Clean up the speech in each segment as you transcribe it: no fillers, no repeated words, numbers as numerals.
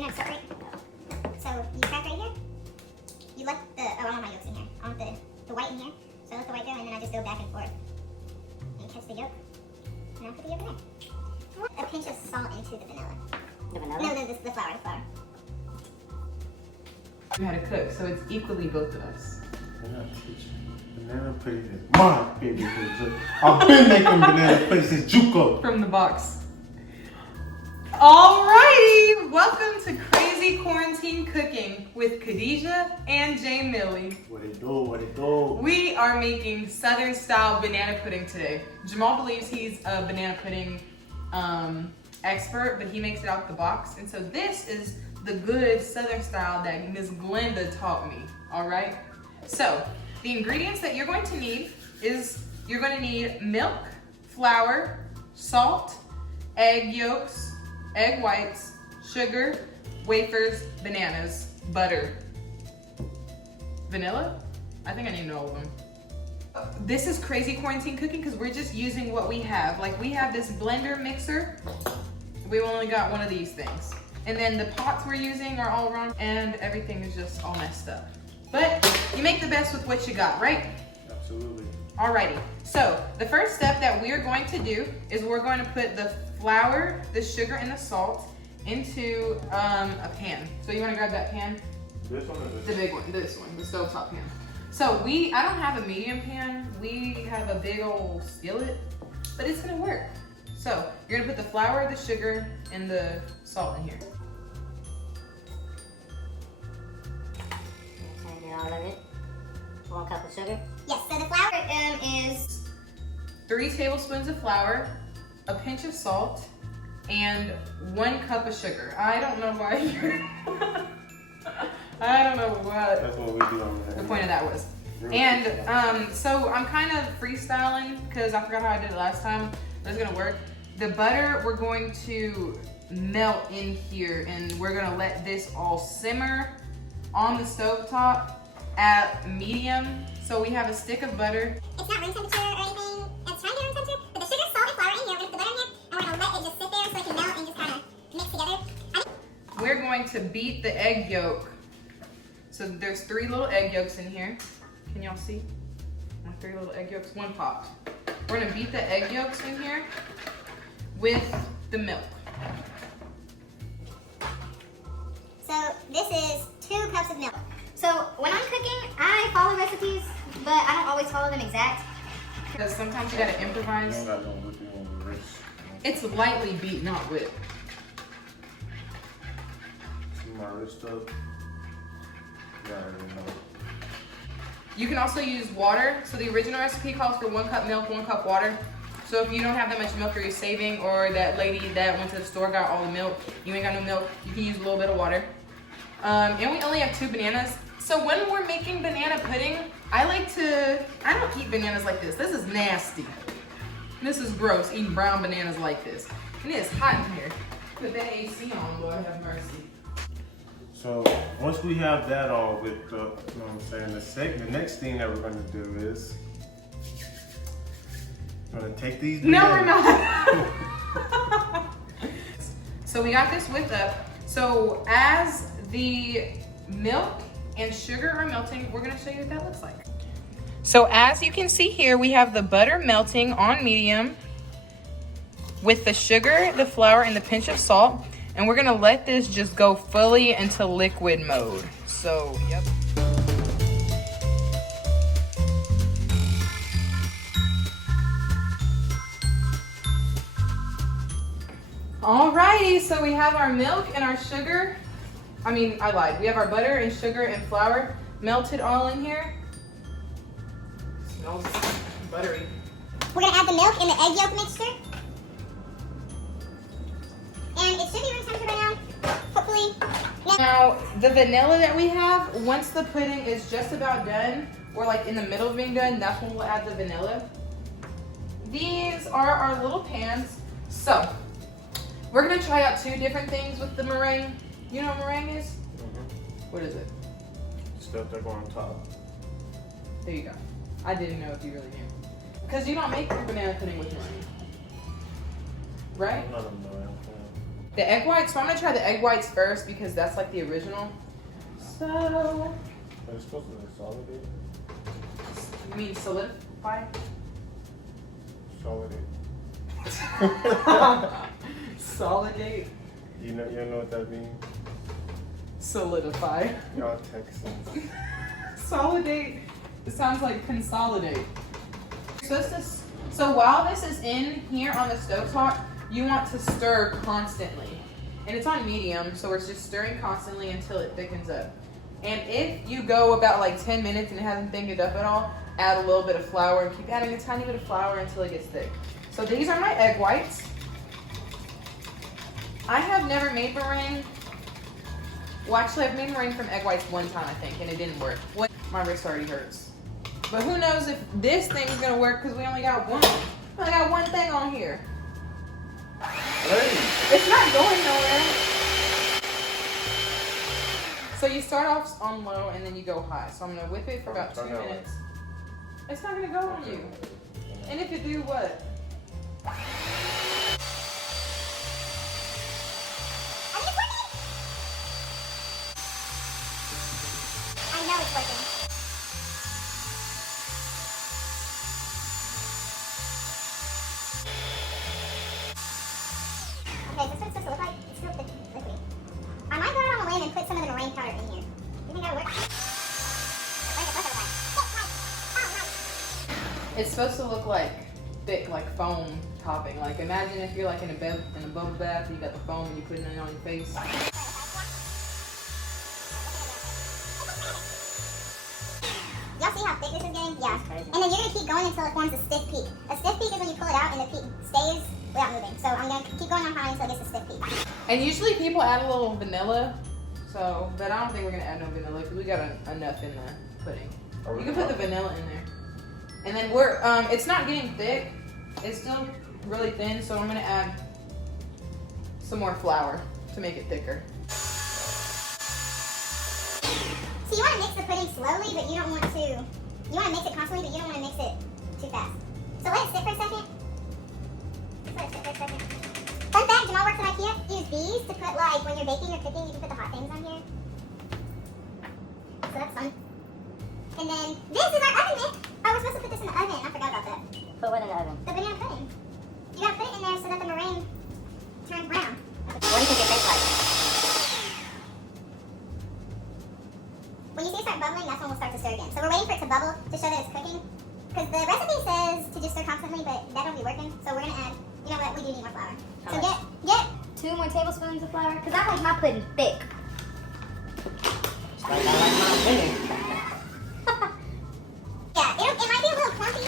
you're gonna separate. So you crack right here. You let the, oh, I want my yolks in here. I want the white in here. So I let the white go, and then I just go back and forth. And catch the yolk. And I put the yolk in there. A pinch of salt into the vanilla. The vanilla? No, the flour, the flour. We had to cook, so it's equally both of us. Banana pudding is my favorite food. I've been making banana pudding since JUCO. From the box. Alrighty, welcome to Crazy Quarantine Cooking with Khadijah and J-Milly. What it do, what it do? We are making Southern style banana pudding today. Jamal believes he's a banana pudding expert, but he makes it out the box. And so this is the good Southern style that Miss Glenda taught me, all right? So the ingredients that you're going to need is you're going to need milk, flour, salt, egg yolks, egg whites, sugar, wafers, bananas, butter, vanilla. I think I named all of them. This is crazy quarantine cooking because we're just using what we have. Like we have this blender mixer. We only got one of these things. And then the pots we're using are all wrong and everything is just all messed up. But you make the best with what you got, right? Absolutely. Alrighty, so the first step that we're going to do is we're going to put the flour, the sugar, and the salt into a pan. So you want to grab that pan? This one or The big one, this one, the stovetop pan. So I don't have a medium pan, we have a big old skillet, but it's gonna work. So you're gonna put the flour, the sugar, and the salt in here. Turn all of it. 1 cup of sugar. Yes, so the flour is 3 tablespoons of flour, a pinch of salt, and 1 cup of sugar. I don't know why you're... I don't know what That's what we do on the point of that was. And so I'm kind of freestyling because I forgot how I did it last time, but it's gonna work. The butter we're going to melt in here and we're gonna let this all simmer on the stovetop at medium. So we have a stick of butter. it's not room temperature or anything. It's trying to be room temperature, but the sugar, salt, and flour in here. We're gonna put the butter in here, and we're gonna let it just sit there so it can melt and just kind of mix together. We're going to beat the egg yolk. So there's 3 little egg yolks in here. Can y'all see? 3 little egg yolks, 1 popped. We're gonna beat the egg yolks in here with the milk. So this is 2 cups of milk. So when I'm cooking, I follow recipes, but I don't always follow them exact. Because sometimes you gotta You improvise. don't got no whipping on the wrist. It's lightly beat, not whipped. See my wrist up? Yeah, I already know. You can also use water. So the original recipe calls for 1 cup milk, 1 cup water. So if you don't have that much milk or you're saving, or that lady that went to the store got all the milk, you ain't got no milk, you can use a little bit of water. And we only have 2 bananas. So when we're making banana pudding, I don't eat bananas like this. This is nasty. This is gross, eating brown bananas like this. And it is hot in here. Put that AC on, Lord have mercy. So once we have that all whipped up, you know what I'm saying, the next thing that we're gonna do is we're gonna take these No, we're bananas. not. So we got this whipped up. So as the milk and sugar are melting, we're gonna show you what that looks like. So as you can see here, we have the butter melting on medium with the sugar, the flour, and the pinch of salt. And we're gonna let this just go fully into liquid mode. So, yep. Alrighty, so we have our milk and our sugar. I lied. We have our butter and sugar and flour melted all in here. Smells buttery. We're gonna add the milk and the egg yolk mixture. And it should be room temperature by now, hopefully. Now, the vanilla that we have, once the pudding is just about done, or like in the middle of being done, that's when we'll add the vanilla. These are our little pans. So, we're gonna try out 2 different things with the meringue. You know what meringue is? What is it? Stuff that go on top. There you go. I didn't know if you really knew. Because you don't make your banana pudding with meringue. Right? None of them know. The egg whites, so I'm gonna try the egg whites first because that's like the original. So, But it's supposed to consolidate. you mean solidify? Solidate. Solidate. You know what that means? Solidify. Y'all Texans. Solidate. It sounds like consolidate. So while this is in here on the stovetop, you want to stir constantly. And it's on medium, so we're just stirring constantly until it thickens up. And if you go about like 10 minutes and it hasn't thickened up at all, add a little bit of flour and keep adding a tiny bit of flour until it gets thick. So these are my egg whites. I have never made meringue. Well, actually, I've made meringue from egg whites one time, I think, and it didn't work. My wrist already hurts. But who knows if this thing is gonna work because we only got one. We only got one thing on here. Hey. It's not going nowhere. So you start off on low and then you go high. So I'm gonna whip it for about 2 minutes. It's not gonna go on you. And if you do, what? I know it's working. Okay, this is what it's supposed to look like. It's still liquidy. I might go out on a limb and put some of the meringue powder in here. You think that'll work? It's supposed to look like thick, like foam topping. Like imagine if you're like in a bubble bath and you got the foam and you put it on your face. Y'all see how thick this is getting? Yeah. And then you're going to keep going until it forms a stiff peak. A stiff peak is when you pull it out and the peak stays without moving. So I'm going to keep going on high until it gets a stiff peak. And usually people add a little vanilla. So, but I don't think we're going to add no vanilla because we got enough in the pudding. You can put the vanilla in there. And then it's not getting thick. It's still really thin. So I'm going to add some more flour to make it thicker. So you want to mix the pudding slowly, but you don't want to, you want to mix it constantly, but you don't want to mix it too fast. So let it sit for a second. Just let it sit for a second. Fun fact, Jamal works at IKEA. Use these to put like, when you're baking or cooking, you can put the hot things on here. So that's fun. And then, this is our oven mitt. Oh, we're supposed to put this in the oven. I forgot about that. Put what in the oven? The banana pudding. You gotta put it in there so that the meringue turns brown. What do you think it tastes like? When you see it start bubbling, that's when we'll start to stir again. So we're waiting for it to bubble to show that it's cooking. Because the recipe says to just stir constantly, but that don't be working. So we're gonna add, you know what, we do need more flour. So get 2 more tablespoons of flour? Because I like my pudding thick. Just like I like my pudding. Yeah, it might be a little clumpy,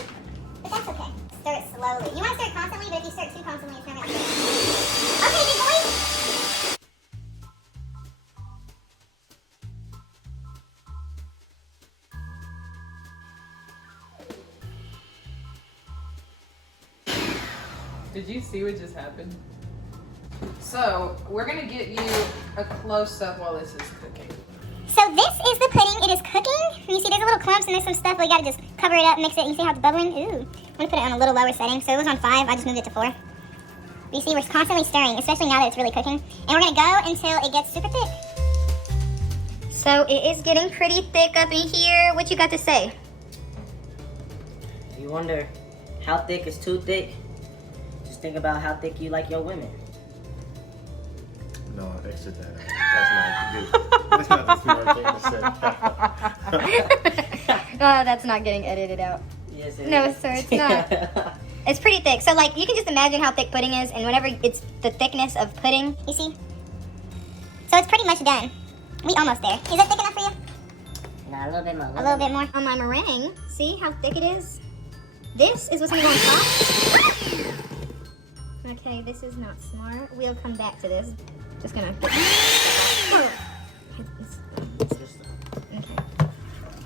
but that's okay. Stir it slowly. You want to stir it constantly, but if you stir it too constantly, it's not gonna work. Okay, big boy. Did you see what just happened? So we're gonna get you a close-up while this is cooking. So this is the pudding. It is cooking. You see there's a little clumps and there's some stuff. We gotta just cover it up, mix it. And you see how it's bubbling? Ooh. I'm gonna put it on a little lower setting. So it was on 5. I just moved it to 4. But you see we're constantly stirring, especially now that it's really cooking. And we're gonna go until it gets super thick. So it is getting pretty thick up in here. What you got to say? You wonder how thick is too thick? Just think about how thick you like your women. No, extra that. That's not the smart thing to say. Oh, that's not getting edited out. Yes, it No, is. sir, it's not. It's pretty thick. So, like, you can just imagine how thick pudding is, and whenever it's the thickness of pudding, you see? So it's pretty much done. We almost there. Is that thick enough for you? Nah, a little bit more. A little bit more. On my meringue, see how thick it is? This is what's gonna go on top. Okay, this is not smart. We'll come back to this. Just gonna. Okay.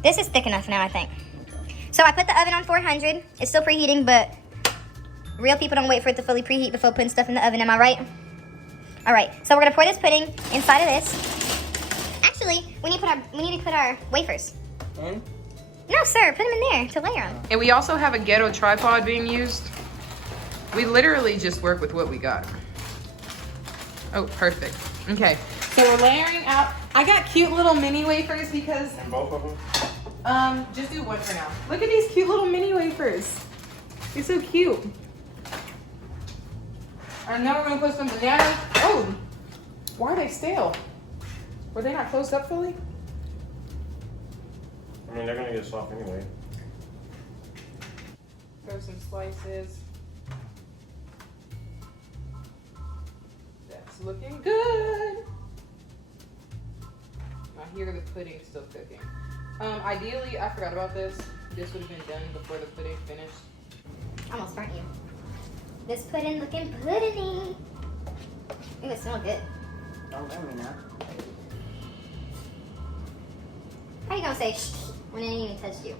This is thick enough now, I think. So I put the oven on 400. It's still preheating, but real people don't wait for it to fully preheat before putting stuff in the oven. Am I right? All right. So we're gonna pour this pudding inside of this. Actually, we need to put our wafers. In? No, sir. Put them in there to layer them. And we also have a ghetto tripod being used. We literally just work with what we got. Oh, perfect. Okay, so we're layering out. I got cute little mini wafers because, And both of them? just do one for now. Look at these cute little mini wafers. They're so cute. And now we're gonna put some bananas. Oh, why are they stale? Were they not closed up fully? I mean, they're gonna get soft anyway. Throw some slices. That's looking good. I hear the pudding still cooking. Ideally, I forgot about this. This would have been done before the pudding finished. Almost burnt you. This pudding looking pudding-y. Ooh, it smells good. Don't let me now. How you gonna say shh when it ain't even touched you?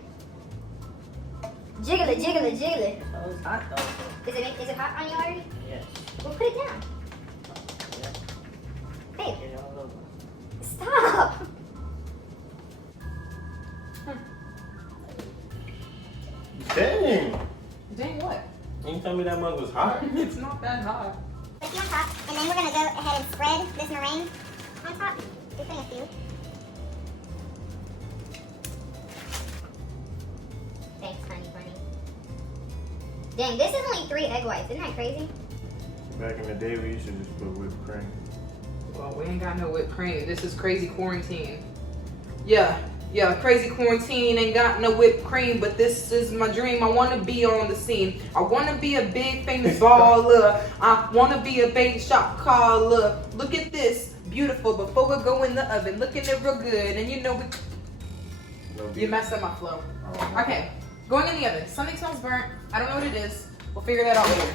Jiggle it, jiggle it, jiggle it. Oh, it's hot though. Is it hot on you already? Yes. Well, put it down. Yeah. Babe, Get it all over. stop. Dang! Dang what? You didn't tell me that mug was hot. It's not that hot. Put a few on top, and then we're gonna go ahead and spread this meringue on top. We're putting a few. Thanks, honey bunny. Dang, this is only 3 egg whites. Isn't that crazy? Back in the day, we used to just put whipped cream. Well, we ain't got no whipped cream. This is crazy quarantine. Yeah, crazy quarantine, ain't got no whipped cream, but this is my dream. I wanna be on the scene. I wanna be a big famous baller. I wanna be a bait shop caller. Look at this, beautiful, before we go in the oven. Looking it real good, and you know you messed up my flow. Oh, Okay, going in the oven. Something smells burnt. I don't know what it is. We'll figure that out later.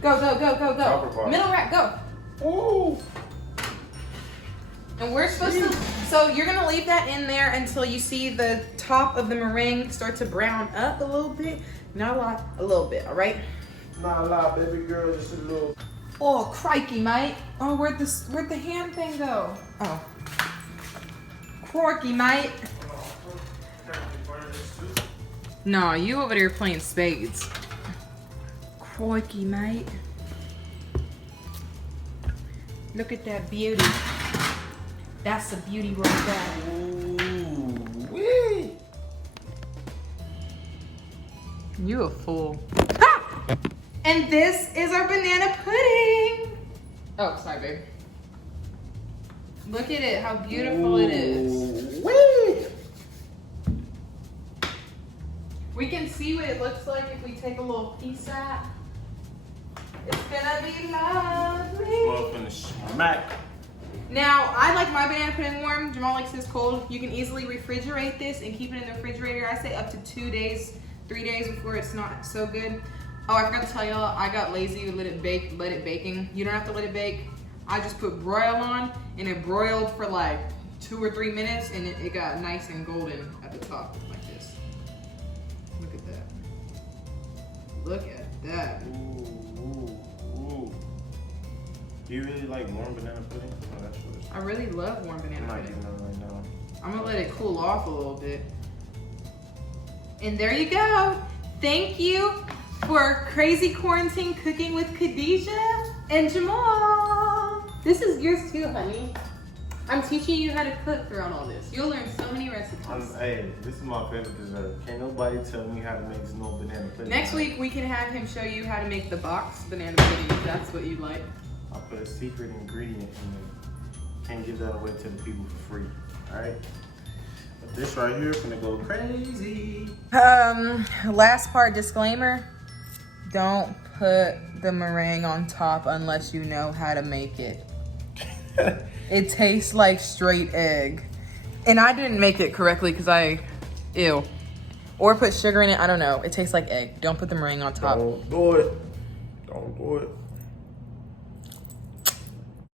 Go, go, go, go, Chopper go. bar. Middle rack, go. Ooh! And we're supposed to, so you're gonna leave that in there until you see the top of the meringue start to brown up a little bit. Not a lot, a little bit, all right? Not a lot, baby girl, just a little. Oh, crikey, mate. Oh, where'd the hand thing go? Oh. Corky, mate. No, you over there playing spades. Crikey, mate. Look at that beauty. That's a beauty right there. Ooh, wee! You a fool. Ah! And this is our banana pudding. Oh, sorry, babe. Look at it, how beautiful it is. Wee! We can see what it looks like if we take a little piece out. It's gonna be lovely. Up in the smack. Now, I like my banana pudding warm. Jamal likes his cold. You can easily refrigerate this and keep it in the refrigerator. I say up to 2 days, 3 days before it's not so good. Oh, I forgot to tell y'all, I got lazy to let it baking. You don't have to let it bake. I just put broil on and it broiled for like 2 or 3 minutes and it got nice and golden at the top like this. Look at that. Look at that. Ooh. Do you really like warm banana pudding? Oh, that's what it's. I really love warm I'm banana not pudding. getting none right now. I'm gonna let it cool off a little bit. And there you go. Thank you for Crazy Quarantine Cooking with Khadijah and Jamal. This is yours too, honey. I'm teaching you how to cook throughout all this. You'll learn so many recipes. Hey, this is my favorite dessert. Can't nobody tell me how to make no banana pudding. Next week, we can have him show you how to make the box banana pudding if that's what you like. I'll put a secret ingredient in there. Can't give that away to the people for free. Alright? But this right here is gonna go crazy. Last part disclaimer. Don't put the meringue on top unless you know how to make it. It tastes like straight egg. And I didn't make it correctly because ew. Or put sugar in it, I don't know. It tastes like egg. Don't put the meringue on top. Don't do it. Don't do it.